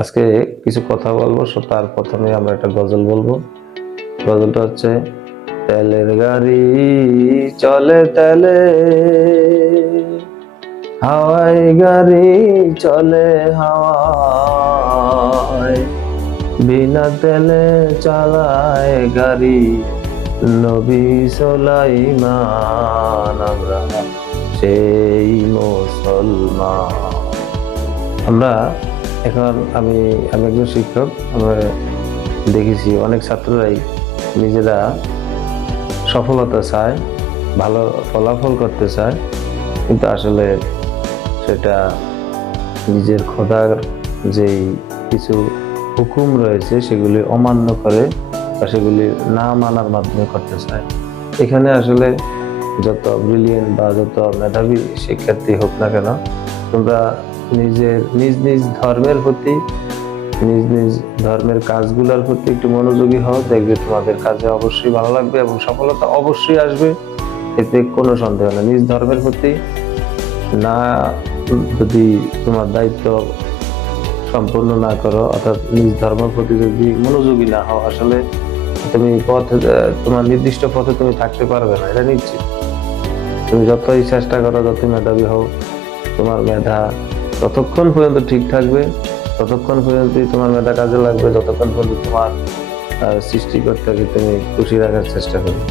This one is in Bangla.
আজকে কিছু কথা বলব তার প্রথমে আমরা একটা গজল বলব। গজলটা হচ্ছে, তেলের গাড়ি চলে তেলে, হাওয়াই গাড়ি চলে হাওয়ায় বিনা তেলে চালায় গাড়ি, নবী সোলাইমান, আমরা সেই মুসলমান। আমরা এখন আমি আমি একজন শিক্ষক, আমরা দেখেছি অনেক ছাত্ররাই নিজেরা সফলতা চায়, ভালো ফলাফল করতে চায়, কিন্তু আসলে সেটা নিজের খোদার যেই কিছু হুকুম রয়েছে, সেগুলি অমান্য করে বা সেগুলি না মানার মাধ্যমে করতে চায়। এখানে আসলে যত ব্রিলিয়েন্ট বা যত মেধাবী শিক্ষার্থী হোক না কেন, তোমরা নিজের, নিজ নিজ ধর্মের প্রতি, নিজ নিজ ধর্মের কাজগুলোর প্রতি একটু মনোযোগী হও, দেখবে তোমাদের কাজে অবশ্যই ভালো লাগবে এবং সফলতা অবশ্যই আসবে, এতে কোনো সন্দেহ নেই। নিজ ধর্মের প্রতি না, যদি তোমার দায়িত্ব সম্পূর্ণ না করো, অর্থাৎ নিজ ধর্মের প্রতি যদি মনোযোগী না হও, আসলে তুমি পথে, তোমার নির্দিষ্ট পথে তুমি থাকতে পারবে না, এটা নিশ্চিত। তুমি যতই চেষ্টা করো, যতই মেধাবী হও, তোমার মেধা ততক্ষণ পর্যন্ত ঠিক থাকবে, ততক্ষণ পর্যন্তই তোমার মেধা কাজে লাগবে, যতক্ষণ পর্যন্ত তোমার সৃষ্টিকর্তাকে তুমি খুশি রাখার চেষ্টা করবে।